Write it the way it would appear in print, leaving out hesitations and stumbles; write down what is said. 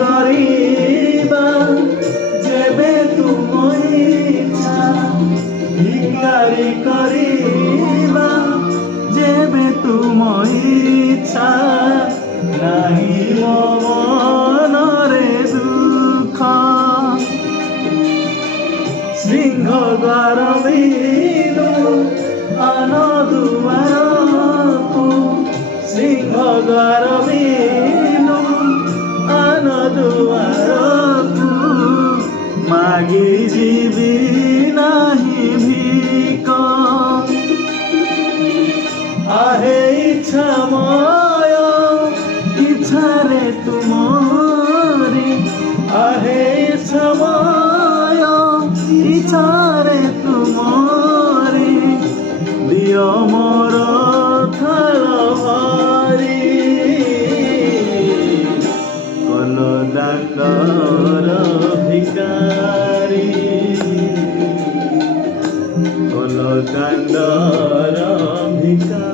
କରିବା ଯେବେ ତୁମ ଇଚ୍ଛା ଭିକାରୀ କରିବା ଯେବେ ତୁମ ଇଚ୍ଛା ନାହିଁ ମୋ ମନରେ ଦୁଃଖ ସିଂହ ଦ୍ୱାର ବିନୁ ଆନ ଦୁଆରକୁ ସିଂହ ଦ୍ୱାର ବିନୁ ଆନ ଦୁଆରକୁ ମାଗି ଯିବି ନାହିଁ ଭିକ आहे इच्छामय इच्छारे तुमरी आहे इच्छामय इच्छारे तुमरी दियो मोर थाल भरी कल दांडर भिकारी कल दांडर भिकारी।